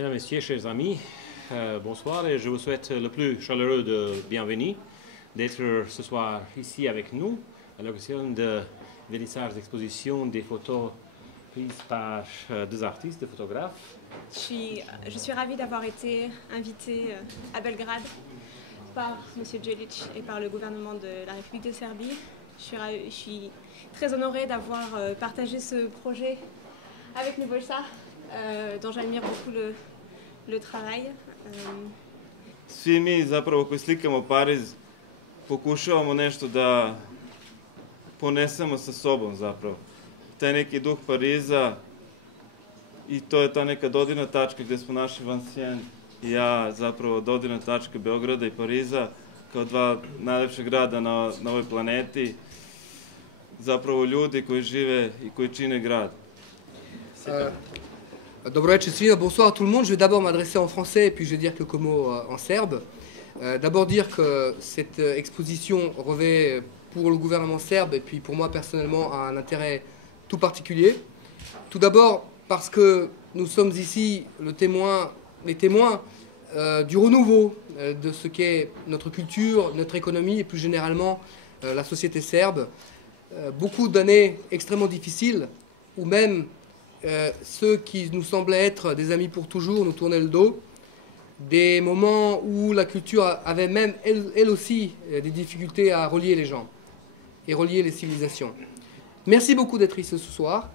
Mesdames, Messieurs, chers amis, bonsoir et je vous souhaite le plus chaleureux de bienvenue d'être ce soir ici avec nous à l'occasion de vernissage d'exposition des photos prises par deux artistes, deux photographes. Je suis ravie d'avoir été invitée à Belgrade par M. Djelic et par le gouvernement de la République de Serbie. Je suis très honorée d'avoir partagé ce projet avec Nebojša, dont j'admire beaucoup le travail. Svi mi zapravo koji slikamo Pariz pokušavamo nešto da ponesemo sa sobom zapravo. Taj neki duh Pariza i to je ta neka dodirna tačka gde smo našli Valenciennes i ja zapravo dodirna tačka Beograda i Pariza kao dva najlepša grada na ovoj planeti. Zapravo ljudi koji žive i koji čine grad. Dobro večer svima, bonsoir à tout le monde. Je vais d'abord m'adresser en français et puis je vais dire quelques mots en serbe. D'abord dire que cette exposition revêt pour le gouvernement serbe et puis pour moi personnellement un intérêt tout particulier. Tout d'abord parce que nous sommes ici les témoins du renouveau de ce qu'est notre culture, notre économie et plus généralement la société serbe. Beaucoup d'années extrêmement difficiles où même ceux qui nous semblaient être des amis pour toujours nous tournaient le dos, des moments où la culture avait même elle aussi des difficultés à relier les gens et relier les civilisations. Merci beaucoup d'être ici ce soir,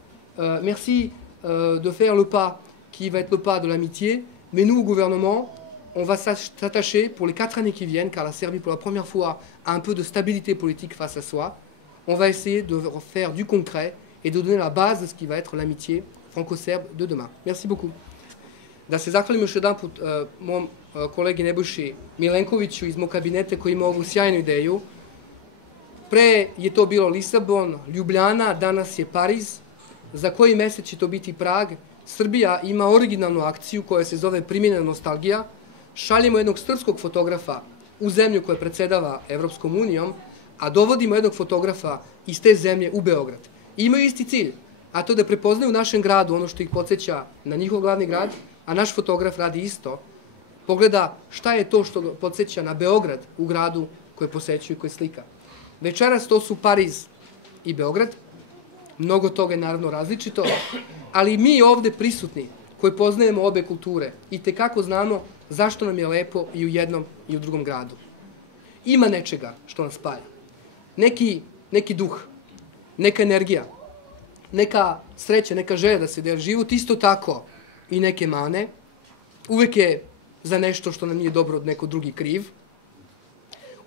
merci de faire le pas qui va être le pas de l'amitié, mais nous au gouvernement, on va s'attacher pour les 4 années qui viennent, car la Serbie pour la première fois a un peu de stabilité politique face à soi, on va essayer de faire du concret et de donner la base de ce qui va être l'amitié franco-serbe de demain. Merci beaucoup. Da se zahvalim još jedan put mom kolegi Nebojši Milenkoviću iz mog kabineta koji ima ovu sjajnu ideju. Pre je to bilo Lisabon, Ljubljana, danas je Pariz. Za koji mesec će to biti Prag? Srbija ima originalnu akciju koja se zove Primljena nostalgija. Šaljemo jednog srpskog fotografa u zemlju koja predsedava Evropskom unijom, a dovodimo jednog fotografa iz te zemlje u Beograd. I imaju isti cilj, a to da prepoznaju u našem gradu ono što ih podsjeća na njihov glavni grad, a naš fotograf radi isto. Pogleda šta je to što podsjeća na Beograd u gradu koje posećuju i koje slika. Večeras to su Pariz i Beograd. Mnogo toga je naravno različito, ali mi ovde prisutni koji poznajemo obe kulture i tekako znamo zašto nam je lepo i u jednom i u drugom gradu. Ima nečega što nas spaja. Neki duh, neka energija, neka sreća, neka želja da se deli život, isto tako i neke mane. Uvek je za nešto što nam nije dobro od neko drugi kriv.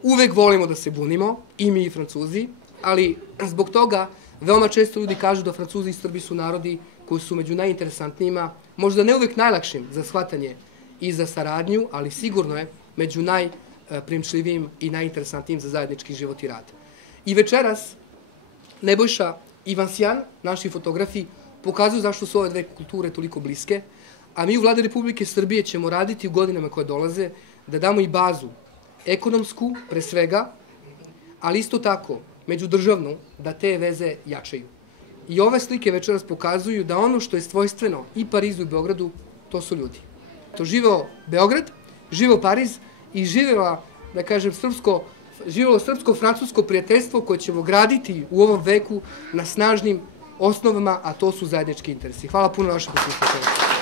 Uvek volimo da se bunimo, i mi i Francuzi, ali zbog toga veoma često ljudi kažu da Francuzi i Srbi su narodi koji su među najinteresantnijima, možda ne uvek najlakšim za shvatanje i za saradnju, ali sigurno je među najprijemčljivijim i najinteresantnijim za zajednički život i rad. I večeras Nebojša i Valenciennes, naši fotografi, pokazuju zašto su ove dve kulture toliko bliske, a mi u Vladi Republike Srbije ćemo raditi u godinama koje dolaze da damo i bazu ekonomsku, pre svega, ali isto tako međudržavnu, da te veze jačaju. I ove slike večeras pokazuju da ono što je svojstveno i Parizu i Beogradu, to su ljudi. To živeo Beograd, živeo Pariz i živelo srpsko-francusko prijateljstvo koje ćemo graditi u ovom veku na snažnim osnovama, a to su zajednički interesi. Hvala puno na vašem prisustvu.